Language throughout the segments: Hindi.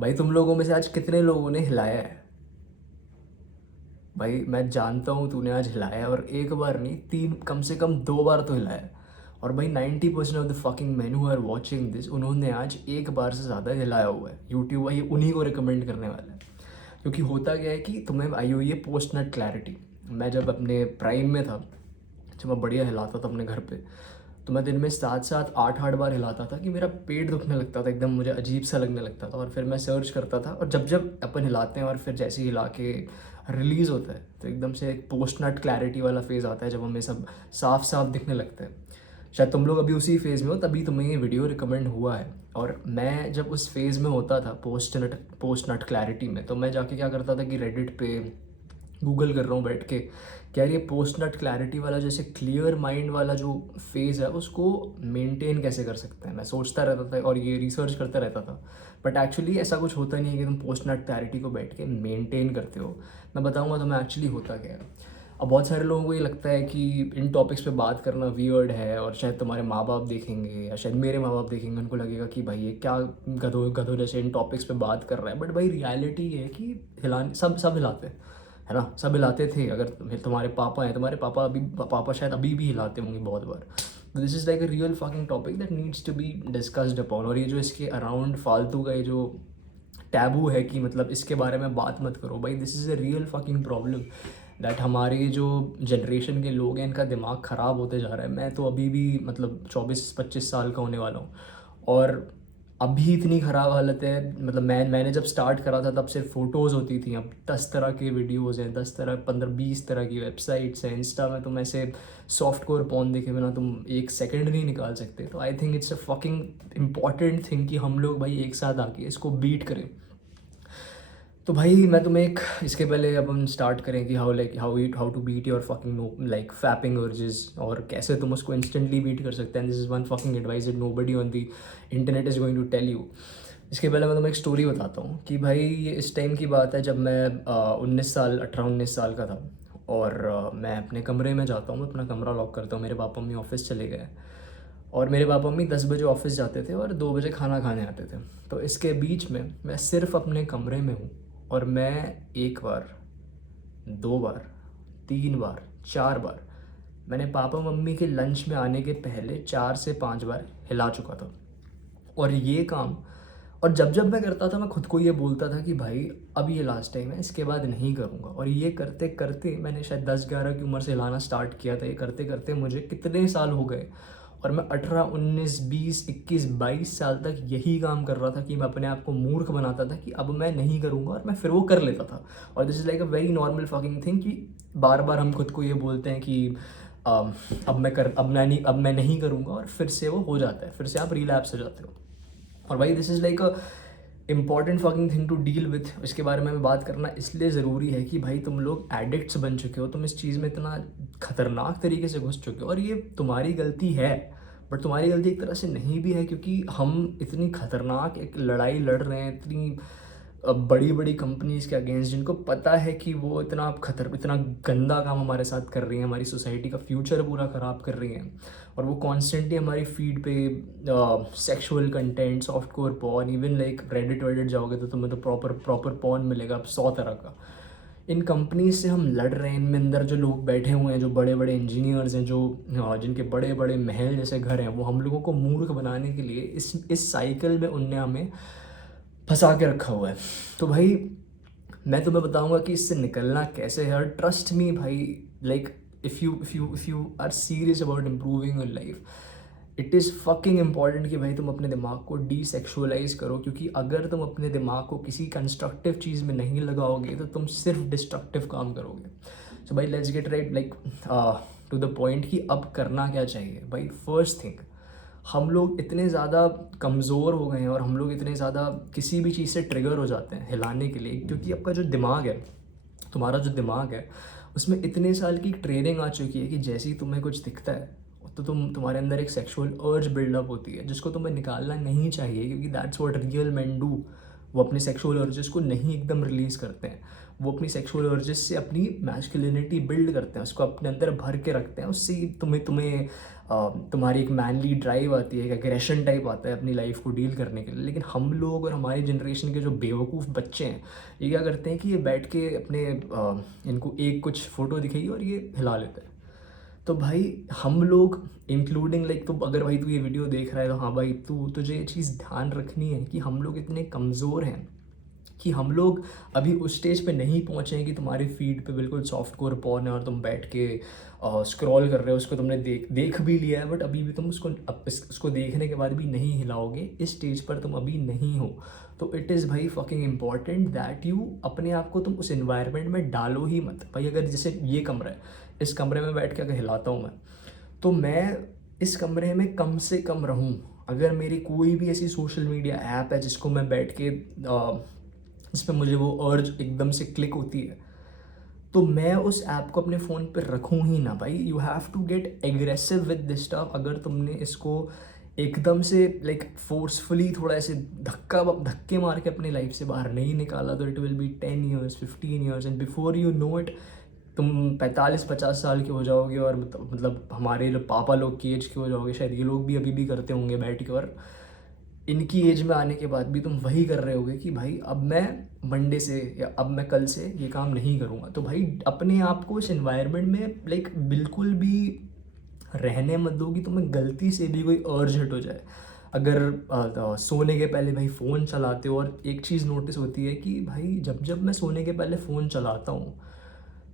भाई तुम लोगों में से आज कितने लोगों ने हिलाया है? भाई मैं जानता हूँ तूने आज हिलाया है, और एक बार नहीं, तीन, कम से कम दो बार तो हिलाया है। और भाई 90% of the fucking man who are watching this, उन्होंने आज एक बार से ज़्यादा हिलाया हुआ है। यूट्यूब भाई उन्हीं को रिकमेंड करने वाला है। क्योंकि होता क्या है कि तुम्हें आई हुई है पोस्ट नट क्लैरिटी। मैं जब अपने प्राइम में था, जब मैं बढ़िया हिलाता था अपने घर पे, तो मैं दिन में 7-8 बार हिलाता था कि मेरा पेट दुखने लगता था, एकदम मुझे अजीब सा लगने लगता था। और फिर मैं सर्च करता था, और जब जब अपन हिलाते हैं और फिर जैसे ही हिला के रिलीज़ होता है तो एकदम से एक पोस्ट नट क्लैरिटी वाला फेज़ आता है, जब हमें सब साफ साफ दिखने लगता है। शायद तुम लोग अभी उसी फेज़ में हो, तभी तुम्हें ये वीडियो रिकमेंड हुआ है। और मैं जब उस फेज़ में होता था पोस्ट नट क्लैरिटी में, तो मैं जाके क्या करता था कि रेडिट पे गूगल कर रहा हूँ बैठ के, क्या ये पोस्ट नट क्लैरिटी वाला जैसे क्लियर माइंड वाला जो फेज़ है उसको मेंटेन कैसे कर सकते हैं। मैं सोचता रहता था और ये रिसर्च करता रहता था, बट एक्चुअली ऐसा कुछ होता नहीं है कि तुम पोस्ट नट क्लैरिटी को बैठ के मेंटेन करते हो। मैं बताऊंगा तुम्हें एक्चुअली होता क्या है। अब बहुत सारे लोगों को ये लगता है कि इन टॉपिक्स पे बात करना वियर्ड है, और शायद तुम्हारे माँ बाप देखेंगे या शायद मेरे माँ बाप देखेंगे, उनको लगेगा कि भाई ये क्या गधों गधों जैसे इन टॉपिक्स पे बात कर रहा है। बट भाई रियलिटी ये है कि हिलाने सब सब हिलाते हैं, है ना, सब हिलाते थे। अगर तुम्हारे पापा हैं, तुम्हारे पापा शायद अभी भी हिलाते होंगे बहुत बार। This is like a real fucking topic that needs to be discussed upon. और ये जो इसके अराउंड फालतू का ये जो टैबू है कि मतलब इसके बारे में बात मत करो, भाई this is a real fucking problem that हमारे जो जनरेशन के लोग हैं इनका दिमाग ख़राब होते जा रहा है। मैं तो अभी भी मतलब 24-25 साल का होने वाला हूँ, और अभी इतनी ख़राब हालत है। मतलब मैंने जब स्टार्ट करा था तब सिर्फ फ़ोटोज़ होती थी, अब 10 तरह के वीडियोज़ हैं, 10 तरह 15-20 तरह की वेबसाइट्स हैं। इंस्टा में तुम ऐसे सॉफ्ट कोर पॉन देखे बिना तुम एक सेकंड नहीं निकाल सकते। तो I think it's a fucking important thing कि हम लोग भाई एक साथ आके इसको बीट करें। तो भाई मैं तुम्हें एक, इसके पहले अब हम स्टार्ट करें कि how to beat your fucking no like fapping urges, और कैसे तुम उसको इंस्टेंटली बीट कर सकते हैं। This is one fucking advice that nobody on the internet is going to tell you. इसके पहले मैं तुम्हें एक स्टोरी बताता हूँ कि भाई ये इस टाइम की बात है जब मैं 19 साल 18-19 साल का था। और मैं अपने कमरे में जाता हूँ, मैं अपना कमरा लॉक करता हूँ, मेरे पापा मम्मी ऑफिस चले गए। और मेरे पापा मम्मी 10 बजे ऑफिस जाते थे और 2 बजे खाना खाने आते थे। तो इसके बीच में मैं सिर्फ अपने कमरे में हूँ, और मैं एक बार, दो बार, 3 बार, 4 बार, मैंने पापा मम्मी के लंच में आने के पहले 4 से 5 बार हिला चुका था। और ये काम, और जब जब मैं करता था मैं खुद को ये बोलता था कि भाई अब ये लास्ट टाइम है, इसके बाद नहीं करूँगा। और ये करते करते मैंने शायद 10-11 की उम्र से हिलाना स्टार्ट किया था। ये करते करते मुझे कितने साल हो गए, और मैं 18, 19, 20, 21, 22 साल तक यही काम कर रहा था कि मैं अपने आप को मूर्ख बनाता था कि अब मैं नहीं करूँगा, और मैं फिर वो कर लेता था। और this is like a very normal fucking thing कि बार बार हम खुद को ये बोलते हैं कि अब मैं नहीं करूँगा, और फिर से वो हो जाता है, फिर से आप रिलैप्स हो जाते हो। और भाई this is like a important fucking thing to deal with. इसके बारे में बात करना इसलिए ज़रूरी है कि भाई तुम लोग एडिक्ट्स बन चुके हो, तुम इस चीज़ में इतना खतरनाक तरीके से घुस चुके हो, और ये तुम्हारी गलती है। बट तुम्हारी गलती एक तरह से नहीं भी है, क्योंकि हम इतनी खतरनाक एक लड़ाई लड़ रहे हैं इतनी बड़ी बड़ी कंपनीज के अगेंस्ट, जिनको पता है कि वो इतना गंदा काम हमारे साथ कर रही हैं, हमारी सोसाइटी का फ्यूचर पूरा ख़राब कर रही हैं। और वो कॉन्स्टेंटली हमारी फीड पे sexual content, soft core porn, even like Reddit वेडिट जाओगे तो तुम्हें तो प्रॉपर प्रॉपर पॉर्न मिलेगा 100 तरह का। इन कंपनीज से हम लड़ रहे हैं, इनमें अंदर जो लोग बैठे हुए हैं, जो बड़े बड़े इंजीनियर्स हैं, जो जिनके बड़े बड़े महल जैसे घर हैं, वो हम लोगों को मूर्ख बनाने के लिए इस साइकिल में उनने हमें फंसा के रखा हुआ है। तो भाई मैं तुम्हें बताऊंगा कि इससे निकलना कैसे है। और ट्रस्ट मी भाई, like if you are serious about improving your life, it is fucking important कि भाई तुम अपने दिमाग को डीसेक्शुअलाइज करो। क्योंकि अगर तुम अपने दिमाग को किसी कंस्ट्रक्टिव चीज़ में नहीं लगाओगे तो तुम सिर्फ डिस्ट्रक्टिव काम करोगे। सो भाई let's get right, like to the point कि अब करना क्या चाहिए। भाई फर्स्ट थिंग, हम लोग इतने ज़्यादा कमज़ोर हो गए हैं, और हम लोग इतने ज़्यादा किसी भी चीज़ से ट्रिगर हो जाते हैं हिलाने के लिए, क्योंकि आपका जो दिमाग है, तुम्हारा जो दिमाग है, उसमें इतने साल की ट्रेनिंग आ चुकी है कि जैसे ही तुम्हें कुछ दिखता है तो तुम्हारे अंदर एक सेक्सुअल अर्ज बिल्डअप होती है, जिसको तुम्हें निकालना नहीं चाहिए, क्योंकि that's what real man do. वो अपने सेक्सुअल अर्जेस को नहीं एकदम रिलीज़ करते हैं, वो अपनी सेक्सुअल अर्जेस से अपनी मैस्कुलिनिटी बिल्ड करते हैं, उसको अपने अंदर भर के रखते हैं, उससे ही तुम्हें तुम्हें तुम्हारी एक मैनली ड्राइव आती है, एक एग्रेशन टाइप आता है अपनी लाइफ को डील करने के लिए। लेकिन हम लोग और हमारी जनरेशन के जो बेवकूफ़ बच्चे हैं, ये क्या करते हैं कि ये बैठ के अपने इनको एक कुछ फ़ोटो दिखेगी और ये हिला लेते हैं। तो भाई हम लोग इंक्लूडिंग लाइक, तो अगर भाई तू ये वीडियो देख रहा है तो हाँ भाई तुझे ये चीज़ ध्यान रखनी है कि हम लोग इतने कमज़ोर हैं कि हम लोग अभी उस स्टेज पे नहीं पहुँचे हैं कि तुम्हारे फीड पे बिल्कुल सॉफ्ट कोर पॉर्न है और तुम बैठ के स्क्रॉल कर रहे हो, उसको तुमने देख भी लिया है, बट अभी भी तुम उसको देखने के बाद भी नहीं हिलाओगे। इस स्टेज पर तुम अभी नहीं हो। तो इट इज़ भाई फकिंग इम्पॉर्टेंट दैट यू अपने आप को तुम उस इन्वायरमेंट में डालो ही मत। भाई अगर जैसे ये कमरा है, इस कमरे में बैठ के अगर हिलाता हूँ मैं, तो मैं इस कमरे में कम से कम रहूँ। अगर मेरी कोई भी ऐसी सोशल मीडिया ऐप है जिसको मैं बैठ के जिस पे मुझे वो अर्ज एकदम से क्लिक होती है, तो मैं उस ऐप को अपने फ़ोन पे रखूँ ही ना। भाई you have to get aggressive with this stuff. अगर तुमने इसको एकदम से लाइक फोर्सफुली थोड़ा ऐसे धक्के मार के अपनी लाइफ से बाहर नहीं निकाला, तो it will be 10 years 15 years and before you know it तुम 45-50 साल के हो जाओगे। और मतलब हमारे जो पापा लोग की एज के हो जाओगे, शायद ये लोग भी अभी भी करते होंगे बैठ के, और इनकी एज में आने के बाद भी तुम वही कर रहे होगे कि भाई अब मैं मंडे से या अब मैं कल से ये काम नहीं करूँगा। तो भाई अपने आप को इस एनवायरनमेंट में लाइक बिल्कुल भी रहने मत दो कि तुम्हें गलती से भी कोई अर्ज हिट हो जाए। अगर सोने के पहले भाई फ़ोन चलाते हो, और एक चीज़ नोटिस होती है कि भाई जब जब मैं सोने के पहले फ़ोन चलाता हूँ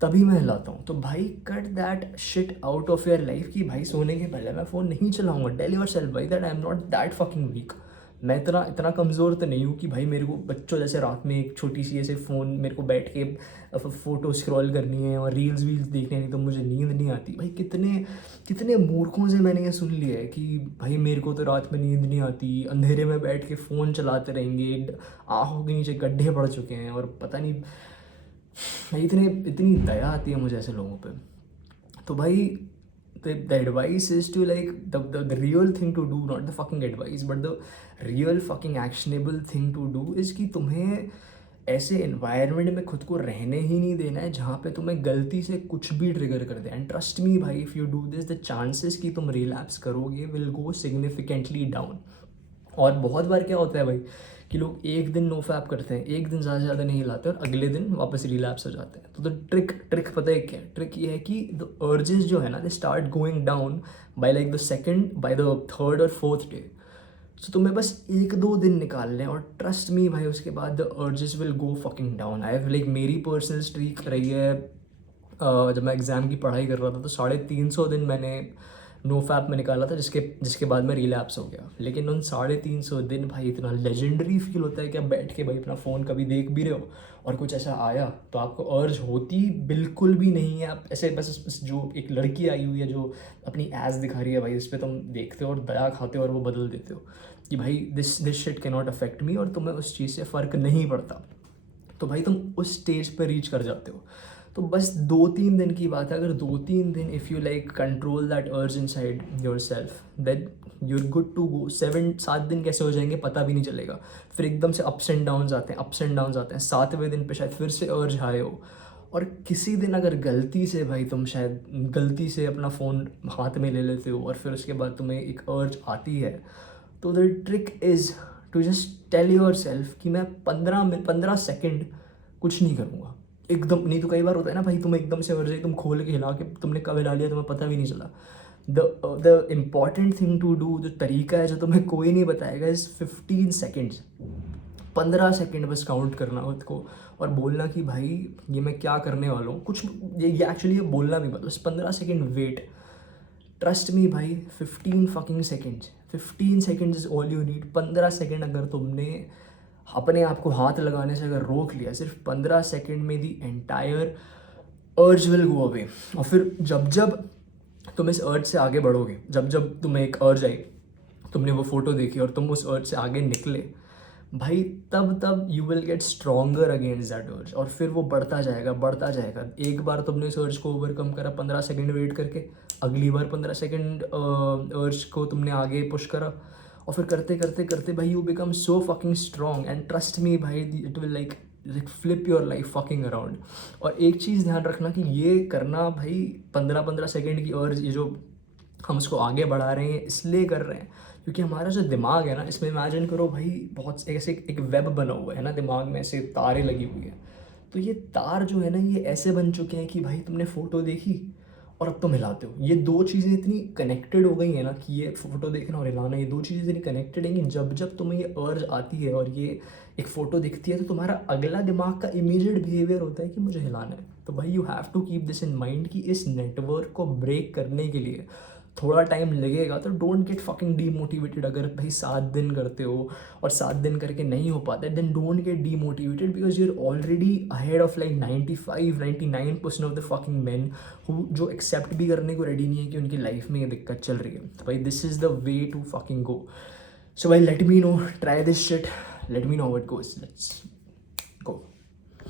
तभी मैं हिलाता हूँ, तो भाई cut that shit out of your life कि भाई सोने के पहले मैं फ़ोन नहीं चलाऊंगा। टेल योर सेल्फ भाई that I am not that fucking weak. मैं इतना इतना कमज़ोर तो नहीं हूँ कि भाई मेरे को बच्चों जैसे रात में एक छोटी सी ऐसे फ़ोन मेरे को बैठ के फ़ोटो स्क्रॉल करनी है और रील्स वील्स देखने नहीं तो मुझे नींद नहीं आती। भाई कितने कितने मूर्खों से मैंने ये सुन लिया है कि भाई मेरे को तो रात में नींद नहीं आती, अंधेरे में बैठ के फ़ोन चलाते रहेंगे, आँखों के नीचे गड्ढे पड़ चुके हैं, और पता नहीं इतनी दया आती है मुझे ऐसे लोगों पे। तो भाई the advice is to like the real thing to do, not the fucking advice, but the real fucking actionable thing to do is कि तुम्हें ऐसे environment में खुद को रहने ही नहीं देना है जहाँ पे तुम्हें गलती से कुछ भी ट्रिगर कर दे। एंड ट्रस्ट मी भाई, if you do this the chances कि तुम रिलैप्स करोगे विल गो सिग्निफिकेंटली डाउन। और बहुत बार क्या होता है भाई कि लोग एक दिन नो फैप करते हैं, एक दिन ज़्यादा नहीं लाते और अगले दिन वापस रिलैप्स हो जाते हैं। तो द ट्रिक पता है क्या है? ट्रिक ये है कि द अर्जेस जो है ना, they start going down by like by the third और फोर्थ डे। सो तुम्हें बस 1-2 दिन निकालने हैं, और ट्रस्ट मी भाई उसके बाद the urges will go fucking down. I have like मेरी पर्सनल स्ट्रीक रही है, जब मैं एग्ज़ाम की पढ़ाई कर रहा था तो 350 दिन मैंने नो फैप में निकाला था, जिसके बाद में रिलैप्स हो गया। लेकिन उन 350 दिन भाई इतना लेजेंडरी फील होता है कि आप बैठ के भाई अपना फ़ोन कभी देख भी रहे हो और कुछ ऐसा आया तो आपको अर्ज होती बिल्कुल भी नहीं है। आप ऐसे बस जो एक लड़की आई हुई है जो अपनी एज दिखा रही है भाई, इस पर तुम देखते हो और दया खाते हो और वो बदल देते हो कि भाई this shit can not affect me, और तुम्हें उस चीज़ से फ़र्क नहीं पड़ता। तो भाई तुम उस स्टेज पर रीच कर जाते हो। तो बस 2-3 दिन की बात है। अगर 2-3 दिन if you like control that urge inside your self, then you're good to go. 7 दिन कैसे हो जाएंगे पता भी नहीं चलेगा। फिर एकदम से अप्स एंड डाउन्स आते हैं। 7वें दिन पे शायद फिर से अर्ज हाई हो, और किसी दिन अगर गलती से भाई तुम शायद गलती से अपना फ़ोन हाथ में ले लेते हो और फिर उसके बाद तुम्हें एक अर्ज आती है, तो the trick is to just tell yourself कि मैं 15 सेकेंड कुछ नहीं करूँगा एकदम। नहीं तो कई बार होता है ना भाई, तुम एकदम से अर्ज तुम खोल के हिला के तुमने कब हिला लिया तुम्हें पता भी नहीं चला। The important thing to do, जो तरीका है जो तुम्हें कोई नहीं बताएगा, इज़ 15 सेकेंड्स। 15 सेकेंड बस काउंट करना खुद को और बोलना कि भाई ये मैं क्या करने वाला हूँ। कुछ ये एक्चुअली ये बोलना भी बस 15 सेकेंड वेट। ट्रस्ट मी भाई, 15 seconds is all you need. 15 second अगर तुमने अपने आप को हाथ लगाने से अगर रोक लिया, सिर्फ 15 सेकेंड में दी एंटायर अर्ज विल गो अवे। और फिर जब जब तुम इस अर्ज से आगे बढ़ोगे, जब जब तुम्हें एक अर्ज आई, तुमने वो फोटो देखी और तुम उस अर्ज से आगे निकले भाई, तब you will get stronger against that अर्ज, और फिर वो बढ़ता जाएगा। एक बार तुमने इस अर्ज को ओवरकम करा 15 सेकेंड वेट करके, अगली बार 15 सेकेंड अर्ज को तुमने आगे पुश करा, और फिर करते करते करते भाई you become so fucking strong and trust me भाई, it will like flip your life fucking around. और एक चीज़ ध्यान रखना कि ये करना भाई 15-15 सेकेंड की अर्ज, ये जो हम उसको आगे बढ़ा रहे हैं इसलिए कर रहे हैं क्योंकि हमारा जो दिमाग है ना, इसमें इमेजिन करो भाई बहुत ऐसे एक वेब बना हुआ है ना दिमाग में, ऐसे तारें लगी हुई है। तो ये तार जो है ना ये ऐसे बन चुके हैं कि भाई तुमने फ़ोटो देखी और अब तुम हिलाते हो। ये दो चीज़ें इतनी कनेक्टेड हो गई हैं ना कि ये फ़ोटो देखना और हिलाना, ये दो चीज़ें इतनी कनेक्टेड हैं कि जब जब तुम्हें ये अर्ज आती है और ये एक फ़ोटो दिखती है तो तुम्हारा अगला दिमाग का इमीडिएट बिहेवियर होता है कि मुझे हिलाना है। तो भाई you have to keep this in mind कि इस नेटवर्क को ब्रेक करने के लिए थोड़ा टाइम लगेगा। तो डोंट गेट फकिंग डीमोटिवेटेड। अगर भाई 7 दिन करते हो और 7 दिन करके नहीं हो पाता है, then don't get demotivated because you are already ahead of like 95-99% of the fucking man who जो एक्सेप्ट भी करने को रेडी नहीं है कि उनकी लाइफ में ये दिक्कत चल रही है। तो भाई this is the way to fucking go. So भाई let me know, try this shit, let me know how it goes, let's